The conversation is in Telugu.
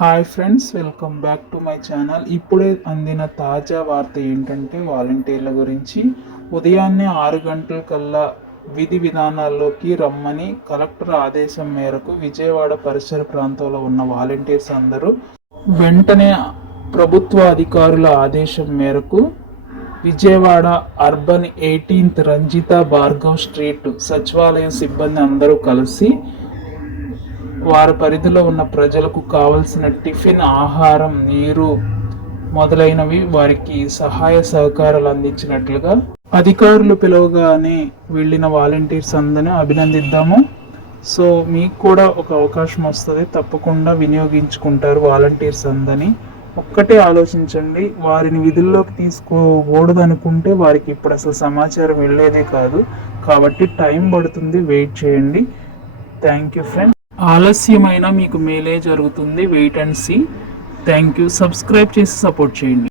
Hi friends, welcome back to my channel. ఇప్పుడే అందిన తాజా వార్త ఏంటంటే వాలంటీర్ల గురించి. ఉదయాన్నే 6 గంటలకల్లా విధి విధానాల్లోకి రమ్మని కలెక్టర్ ఆదేశం మేరకు విజయవాడ పరిసర ప్రాంతంలో ఉన్న వాలంటీర్స్ అందరూ వెంటనే ప్రభుత్వ అధికారుల ఆదేశం మేరకు విజయవాడ అర్బన్ 18th రంజిత భార్గవ్ స్ట్రీట్ సచివాలయం సిబ్బంది అందరూ కలిసి వారి పరిధిలో ఉన్న ప్రజలకు కావలసిన టిఫిన్, ఆహారం, నీరు మొదలైనవి వారికి సహాయ సహకారాలు అందించినట్లుగా అధికారులు పిలవగానే వెళ్ళిన వాలంటీర్స్ అందరినీ అభినందిద్దాము. సో మీకు కూడా ఒక అవకాశం వస్తుంది, తప్పకుండా వినియోగించుకుంటారు వాలంటీర్స్ అందరినీ. ఒక్కటే ఆలోచించండి, వారిని విధుల్లోకి తీసుకోకూడదు అనుకుంటే వారికి ఇప్పుడు అసలు సమాచారం వెళ్ళేదే కాదు. కాబట్టి టైం పడుతుంది, వెయిట్ చేయండి. Thank you friend. ఆలస్యమైన మీకు మేలే జరుగుతుంది. Wait and see. Thank you. Subscribe చేసి సపోర్ట్ చేయండి.